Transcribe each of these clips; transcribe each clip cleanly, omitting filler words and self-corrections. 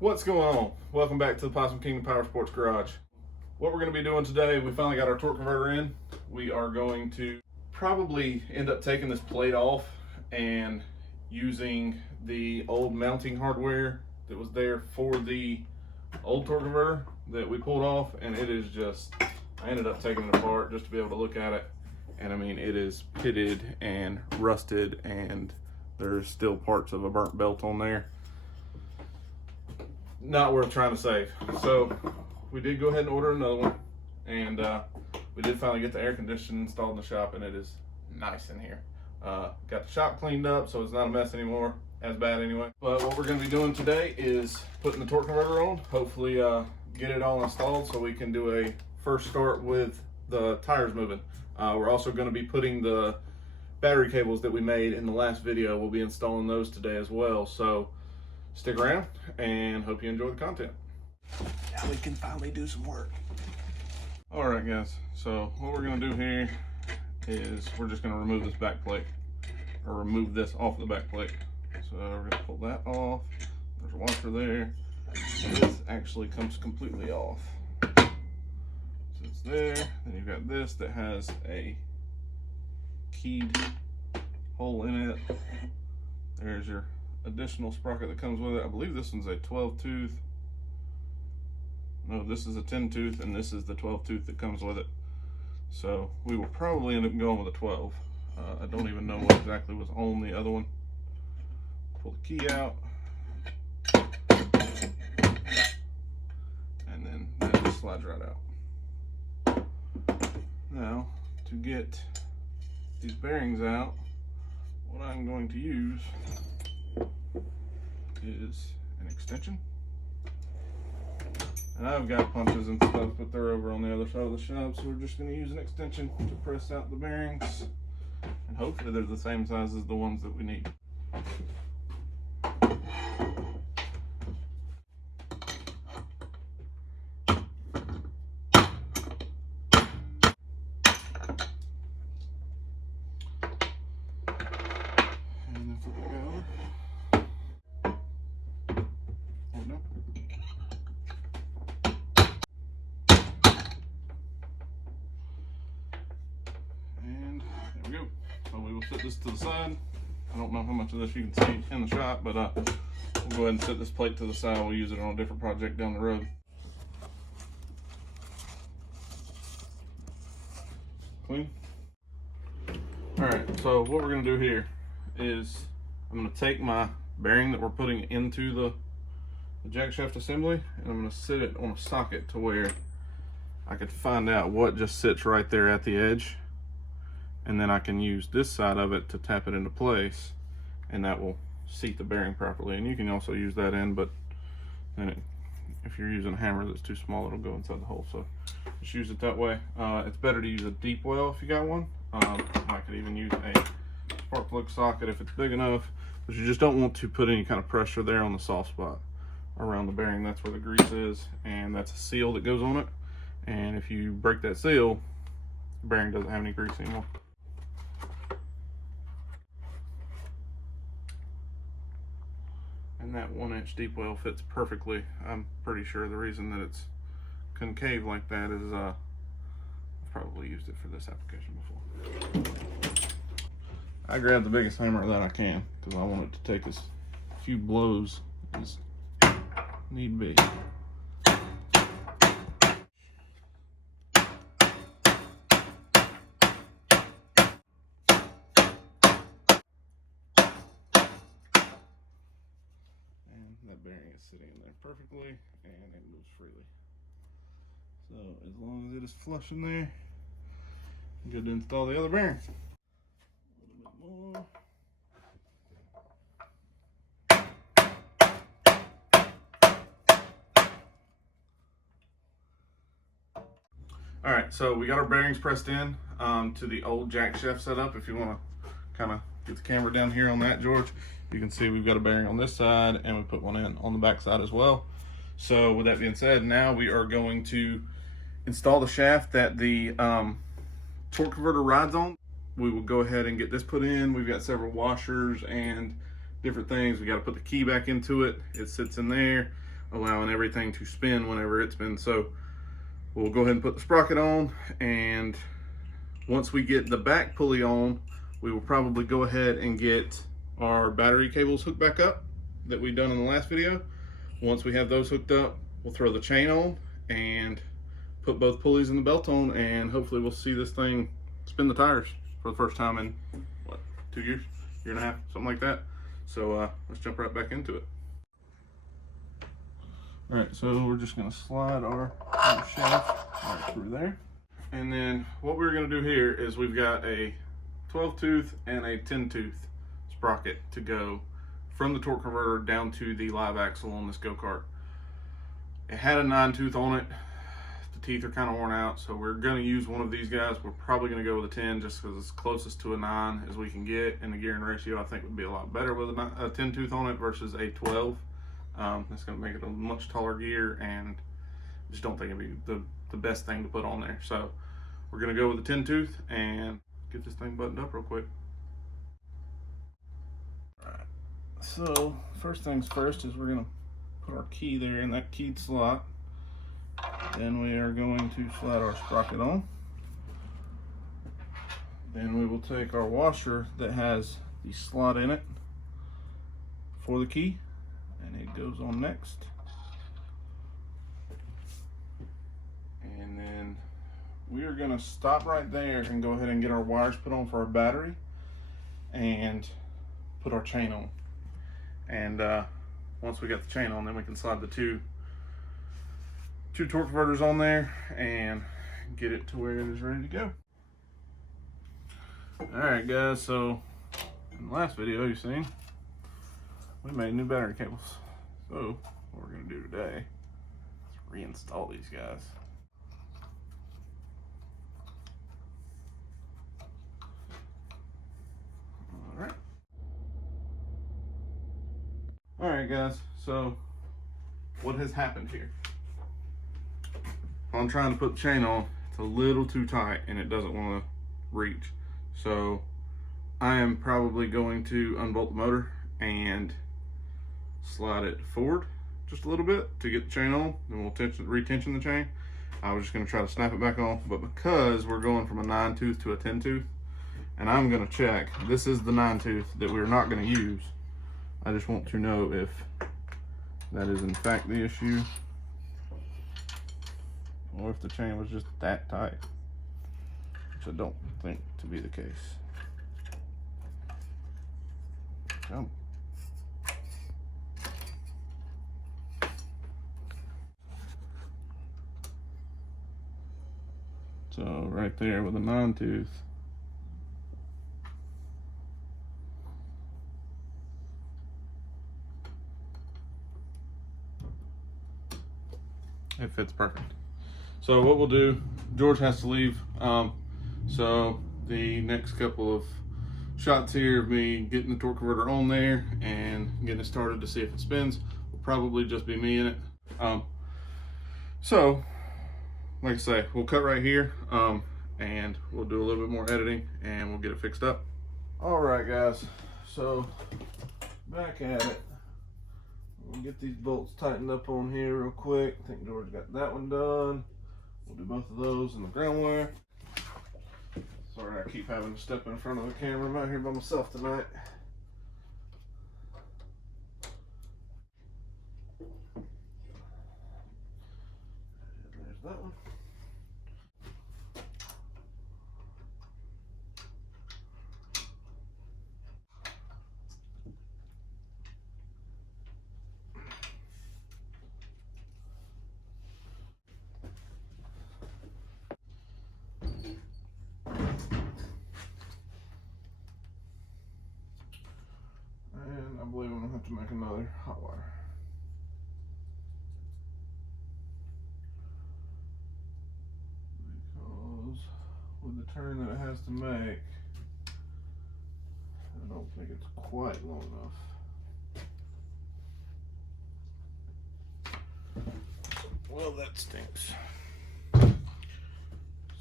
What's going on? Welcome back to the Possum Kingdom Power Sports Garage. What we're going to be doing today, we finally got our torque converter in. We are going to probably end up taking this plate off and using the old mounting hardware that was there for the old torque converter that we pulled off, and it is just, I ended up taking it apart just to be able to look at it. And I mean, it is pitted and rusted, and there's still parts of a burnt belt on there. Not worth trying to save. So we did go ahead and order another one, and we did finally get the air conditioning installed in the shop, and it is nice in here. Got the shop cleaned up, so it's not a mess anymore, as bad anyway. But what we're going to be doing today is putting the torque converter on, hopefully get it all installed so we can do a first start with the tires moving. We're also going to be putting the battery cables that we made in the last video. We'll be installing those today as well. So stick around and hope you enjoy the content. Now we can finally do some work. All right, guys. So what we're going to do here is we're just going to remove this back plate, or remove this off the back plate. So we're going to pull that off. There's a washer there. And this actually comes completely off. So it's there. Then you've got this that has a keyed hole in it. There's your additional sprocket that comes with it. I believe this one's a 12 tooth. No, this is a 10 tooth, and this is the 12 tooth that comes with it. So we will probably end up going with a 12. I don't even know what exactly was on the other one. Pull the key out, and then that just slides right out. Now, to get these bearings out, what I'm going to use is an extension. And I've got punches and stuff, but they're over on the other side of the shop, so we're just going to use an extension to press out the bearings, and hopefully they're the same size as the ones that we need. There we go. So we will set this to the side. I don't know how much of this you can see in the shop, but we'll go ahead and set this plate to the side. We'll use it on a different project down the road. Clean. All right, so what we're gonna do here is I'm gonna take my bearing that we're putting into the jack shaft assembly, and I'm gonna sit it on a socket to where I could find out what just sits right there at the edge. And then I can use this side of it to tap it into place, and that will seat the bearing properly. And you can also use that end, but then if you're using a hammer that's too small, it'll go inside the hole. So just use it that way. It's better to use a deep well if you got one. I could even use a spark plug socket if it's big enough, but you just don't want to put any kind of pressure there on the soft spot around the bearing. That's where the grease is, and that's a seal that goes on it. And if you break that seal, the bearing doesn't have any grease anymore. And that 1-inch deep well fits perfectly. I'm pretty sure the reason that it's concave like that is I've probably used it for this application before. I grabbed the biggest hammer that I can because I want it to take as few blows as need be. That bearing is sitting in there perfectly, and it moves freely. So as long as it is flush in there, I'm good to install the other bearings. A little bit more. All right, so we got our bearings pressed in to the old jack shaft setup. If you want to kind of get the camera down here on that, George, you can see we've got a bearing on this side, and we put one in on the back side as well. So with that being said, now we are going to install the shaft that the torque converter rides on. We will go ahead and get this put in. We've got several washers and different things. We got to put the key back into it. It sits in there. allowing everything to spin whenever it spins. So we'll go ahead and put the sprocket on, and once we get the back pulley on, we will probably go ahead and get our battery cables hooked back up that we done in the last video. Once we have those hooked up, we'll throw the chain on and put both pulleys in the belt on, and hopefully we'll see this thing spin the tires for the first time in, what, 2 years? Year and a half, something like that. So let's jump right back into it. All right, so we're just gonna slide our shaft right through there. And then what we're gonna do here is we've got a 12 tooth and a 10 tooth sprocket to go from the torque converter down to the live axle on this go-kart. It had a 9 tooth on it. The teeth are kind of worn out, so we're gonna use one of these guys. We're probably gonna go with a 10 just because it's closest to a 9 as we can get, and the gearing ratio I think would be a lot better with a 10 tooth on it versus a 12. That's gonna make it a much taller gear, and just don't think it'd be the best thing to put on there. So we're gonna go with the 10 tooth and get this thing buttoned up real quick. All right, so first things first is we're gonna put our key there in that keyed slot. Then we are going to slide our sprocket on. Then we will take our washer that has the slot in it for the key, and it goes on next. And then we are going to stop right there and go ahead and get our wires put on for our battery and put our chain on. And once we got the chain on, then we can slide the two torque converters on there and get it to where it is ready to go. Alright guys, so in the last video you seen, we made new battery cables. So what we're going to do today is reinstall these guys. Alright guys, so what has happened here? I'm trying to put the chain on, it's a little too tight and it doesn't want to reach. So I am probably going to unbolt the motor and slide it forward just a little bit to get the chain on, then we'll retension the chain. I was just going to try to snap it back on, but because we're going from a 9 tooth to a 10 tooth, and I'm going to check, this is the 9 tooth that we're not going to use. I just want to know if that is in fact the issue, or if the chain was just that tight, which I don't think to be the case. Jump. So right there with a 9 tooth, it fits perfect. So what we'll do, George has to leave, so the next couple of shots here of me getting the torque converter on there and getting it started to see if it spins will probably just be me in it. So like I say, we'll cut right here, and we'll do a little bit more editing and we'll get it fixed up. All right guys, so back at it. We'll get these bolts tightened up on here real quick. I think George got that one done. We'll do both of those in the ground wire. Sorry I keep having to step in front of the camera. I'm out here by myself tonight. There's that one. I believe I'm gonna have to make another hot wire. Because with the turn that it has to make, I don't think it's quite long enough. Well, that stinks.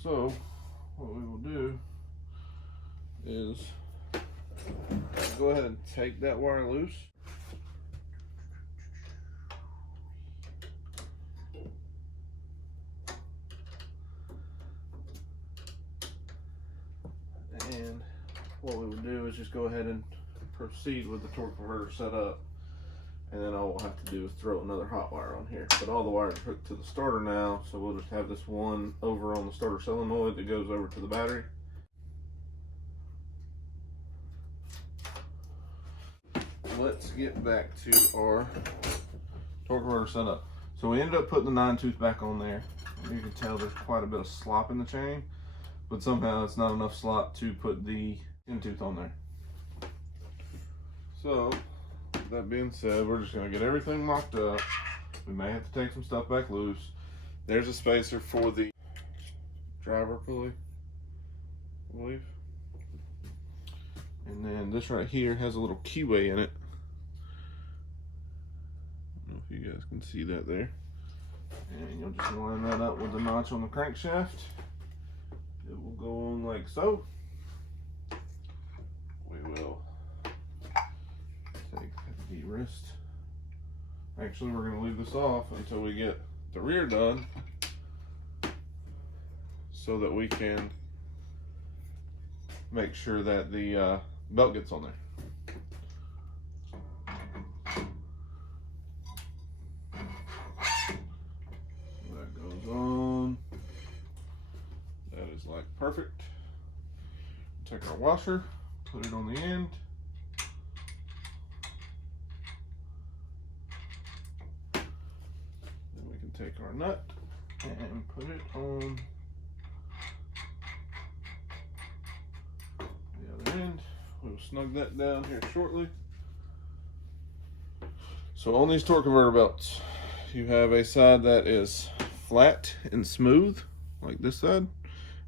So what we will do is go ahead and take that wire loose. And what we would do is just go ahead and proceed with the torque converter set up. And then all we'll have to do is throw another hot wire on here. But all the wires are hooked to the starter now, so we'll just have this one over on the starter solenoid that goes over to the battery. Let's get back to our torque converter setup. So we ended up putting the 9-tooth back on there. You can tell there's quite a bit of slop in the chain, but somehow it's not enough slop to put the 10-tooth on there. So that being said, we're just gonna get everything mocked up. We may have to take some stuff back loose. There's a spacer for the driver pulley, I believe. And then this right here has a little keyway in it. I don't know if you guys can see that there. And you'll just line that up with the notch on the crankshaft. It will go on like so. We will take the wrist. Actually, we're going to leave this off until we get the rear done, so that we can make sure that the belt gets on there. So that goes on. That is like perfect. Take our washer, put it on the end. Then we can take our nut and put it on the other end. We'll snug that down here shortly. So on these torque converter belts, you have a side that is flat and smooth, like this side,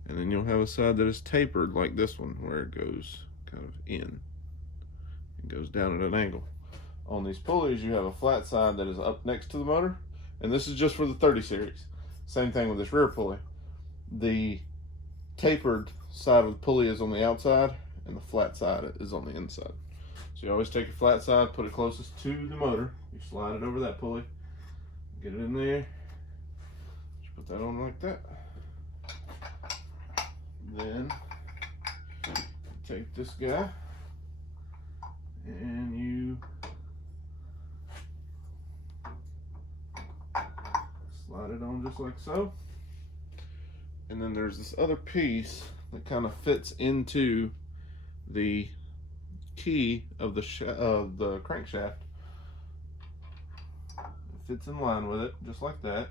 and then you'll have a side that is tapered, like this one, where it goes kind of in. It goes down at an angle. On these pulleys, you have a flat side that is up next to the motor, and this is just for the 30 series. Same thing with this rear pulley. The tapered side of the pulley is on the outside, and the flat side is on the inside. So you always take your flat side, put it closest to the motor. You slide it over that pulley, get it in there. Just put that on like that. Then take this guy and you slide it on just like so. And then there's this other piece that kind of fits into the key of the crankshaft. It fits in line with it, just like that.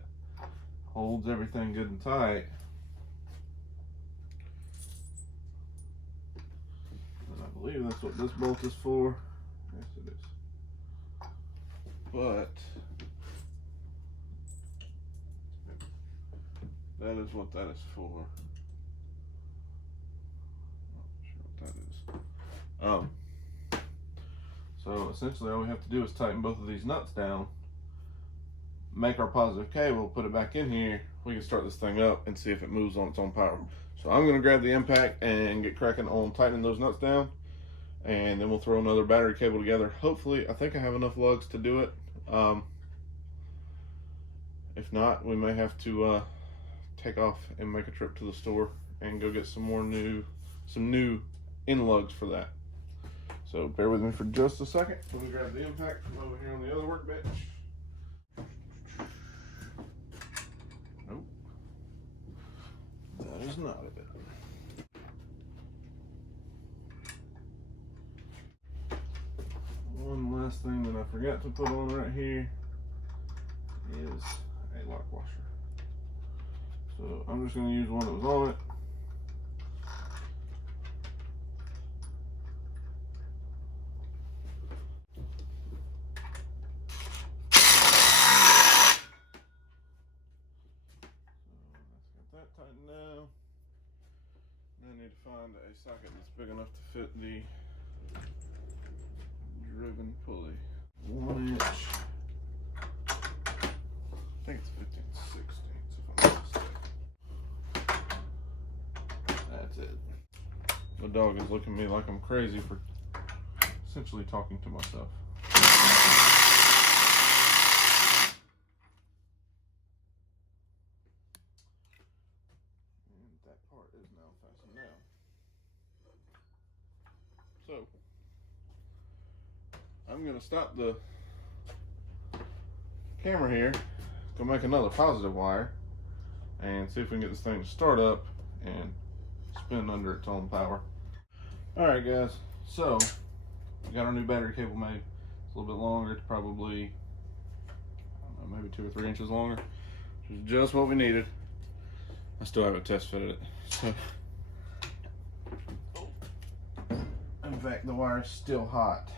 Holds everything good and tight. And I believe that's what this bolt is for. Yes, it is. But that is what that is for. Not sure what that is. So essentially all we have to do is tighten both of these nuts down, make our positive cable, put it back in here. We can start this thing up and see if it moves on its own power. So I'm gonna grab the impact and get cracking on tightening those nuts down, and then we'll throw another battery cable together. Hopefully, I think I have enough lugs to do it. If not, we may have to take off and make a trip to the store and go get some new in lugs for that. So bear with me for just a second. Let me grab the impact from over here on the other workbench. Nope, that is not it. One last thing that I forgot to put on right here is a lock washer. So I'm just going to use one that was on it. Tighten down. I need to find a socket that's big enough to fit the driven pulley. 1 inch. I think it's 15/16 if I'm not mistaken. That's it. The dog is looking at me like I'm crazy for essentially talking to myself. That part is now fastened down. I'm gonna stop the camera here, go make another positive wire, and see if we can get this thing to start up and spin under its own power. Alright guys, so we got our new battery cable made. It's a little bit longer. It's probably, I don't know, maybe 2 or 3 inches longer, which is just what we needed. I still haven't test fitted it, so in fact the wire is still hot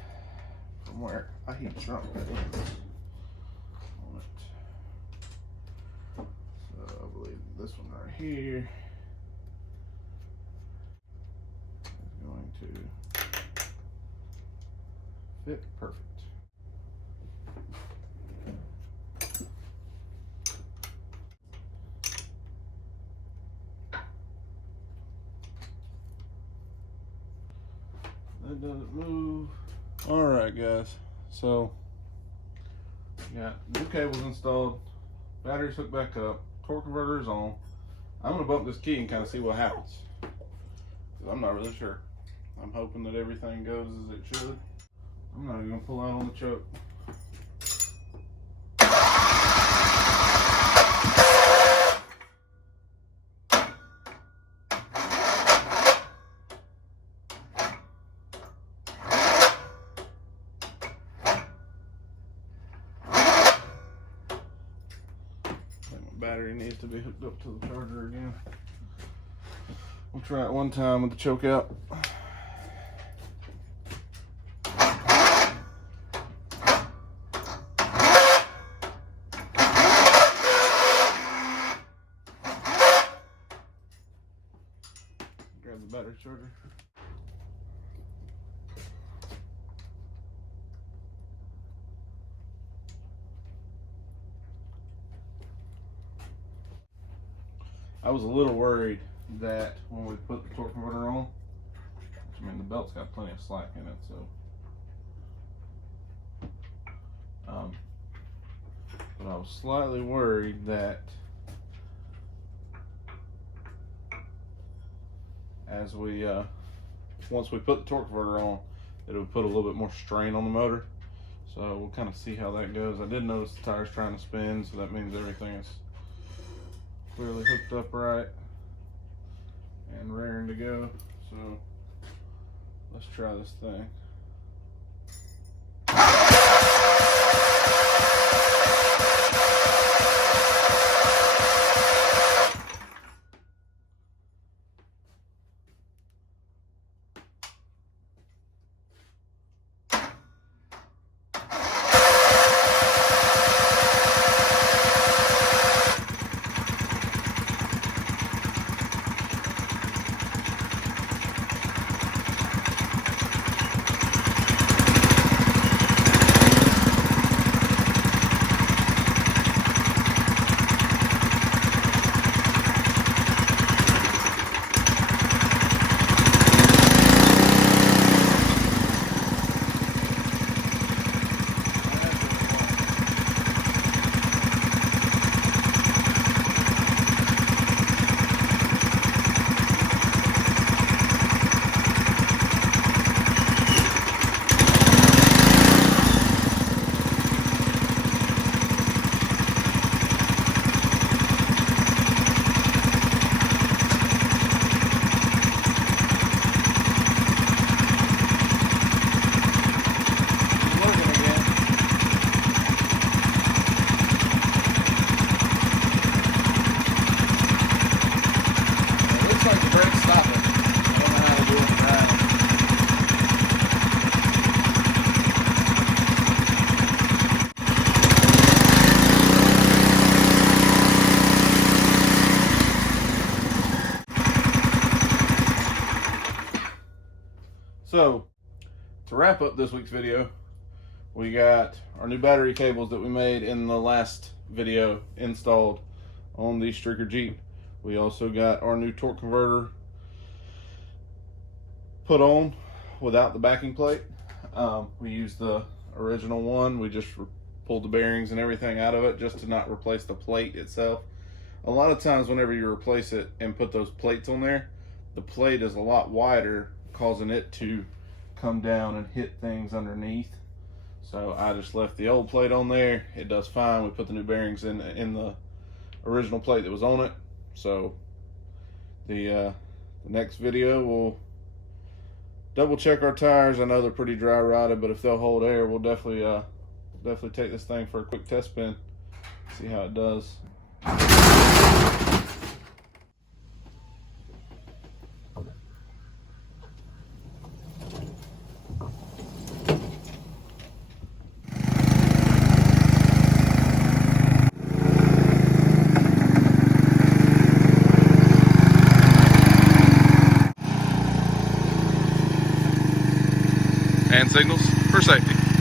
from where I heat shrunk that ends on it. So I believe this one right here is going to fit perfect. That doesn't move. Alright guys, so we got new cables installed, batteries hooked back up, torque converter is on. I'm gonna bump this key and kind of see what happens, because I'm not really sure. I'm hoping that everything goes as it should. I'm not even gonna pull out on the choke. Battery needs to be hooked up to the charger again. We'll try it one time with the choke out. Grab the battery charger. I was a little worried that when we put the torque converter on, which, I mean, the belt's got plenty of slack in it, so but I was slightly worried that as we once we put the torque converter on, it would put a little bit more strain on the motor. So we'll kind of see how that goes. I did notice the tire's trying to spin, so that means everything is clearly hooked up right and raring to go. So let's try this thing. So, to wrap up this week's video, we got our new battery cables that we made in the last video installed on the Streaker Jeep. We also got our new torque converter put on without the backing plate. We used the original one. We just pulled the bearings and everything out of it just to not replace the plate itself. A lot of times whenever you replace it and put those plates on there, the plate is a lot wider, causing it to come down and hit things underneath. So I just left the old plate on there. It does fine. We put the new bearings in the original plate that was on it. So the next video we'll double check our tires. I know they're pretty dry rotted, but if they'll hold air, we'll definitely take this thing for a quick test spin, see how it does. Hand signals for safety.